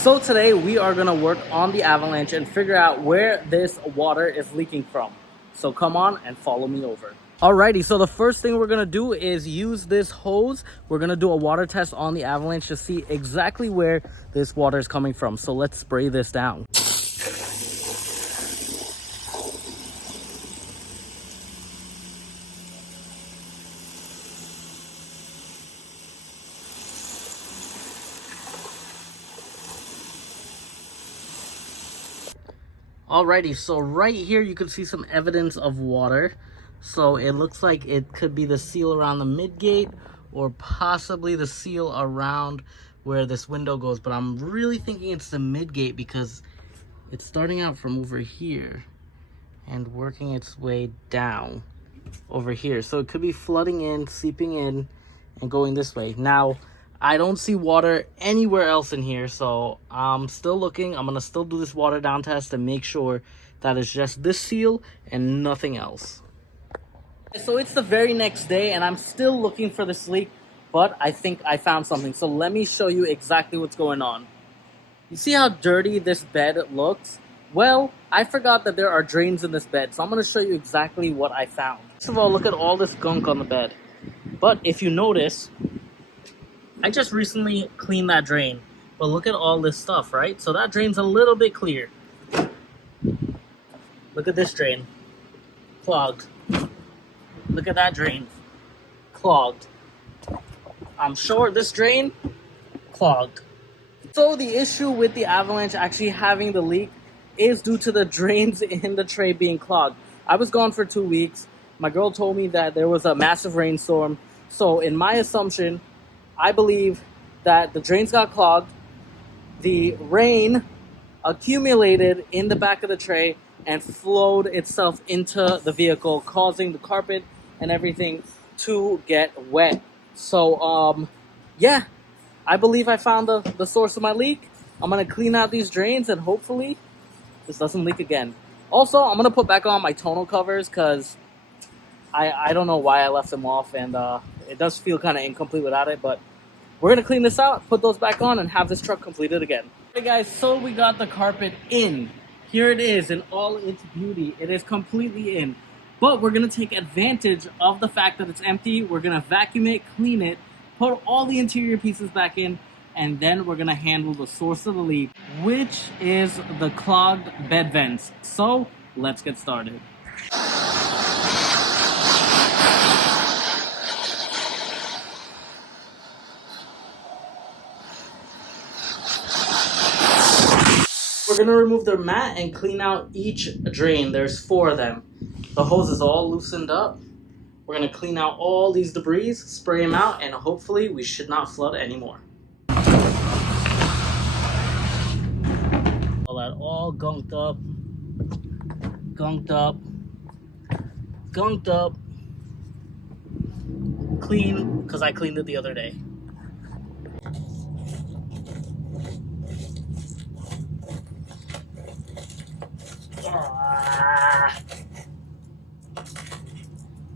So today we are going to work on the avalanche and figure out where this water is leaking from. So come on and follow me over. Alrighty, so the first thing we're going to do is use this hose. We're going to do a water test on the avalanche to see exactly where this water is coming from. So let's spray this down. Alrighty, so right here you can see some evidence of water. So it looks like it could be the seal around the midgate or possibly the seal around where this window goes. But I'm really thinking it's the midgate because it's starting out from over here and working its way down over here. So it could be flooding in, seeping in, and going this way. Now, I don't see water anywhere else in here, so I'm still looking. I'm gonna still do this water down test and make sure that it's just this seal and nothing else. So it's the very next day and I'm still looking for this leak, but I think I found something. So let me show you exactly what's going on. You see how dirty this bed looks? Well, I forgot that there are drains in this bed, so I'm gonna show you exactly what I found. First of all, look at all this gunk on the bed. But if you notice, I just recently cleaned that drain, but look at all this stuff, right? So that drain's a little bit clear. Look at this drain, clogged. Look at that drain, clogged. I'm sure this drain, clogged. So the issue with the avalanche actually having the leak is due to the drains in the tray being clogged. I was gone for 2 weeks. My girl told me that there was a massive rainstorm. So in my assumption, I believe that the drains got clogged, the rain accumulated in the back of the tray and flowed itself into the vehicle, causing the carpet and everything to get wet. So, yeah, I believe I found the source of my leak. I'm going to clean out these drains and hopefully this doesn't leak again. Also, I'm going to put back on my tonneau covers because I don't know why I left them off, and it does feel kind of incomplete without it, but we're going to clean this out, put those back on, and have this truck completed again. Hey guys, so we got the carpet in. Here it is in all its beauty. It is completely in. But we're going to take advantage of the fact that it's empty. We're going to vacuum it, clean it, put all the interior pieces back in, and then we're going to handle the source of the leak, which is the clogged bed vents. So let's get started. We're going to remove their mat and clean out each drain. There's 4 of them. The hose is all loosened up. We're going to clean out all these debris, spray them out, and hopefully we should not flood anymore. All that all gunked up, gunked up, gunked up. Clean, because I cleaned it the other day.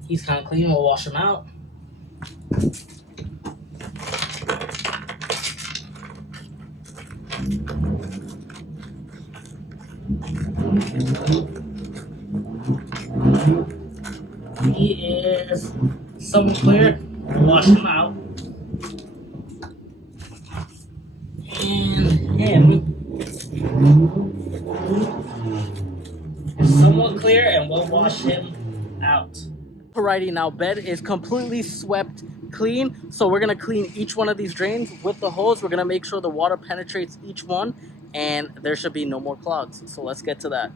He's kind of clean. We'll wash him out. He is somewhat clear. We'll wash him out. And him is somewhat clear, and we'll wash him out. Alrighty, now bed is completely swept clean, so we're gonna clean each one of these drains with the hose. We're gonna make sure the water penetrates each one and there should be no more clogs. So let's get to that.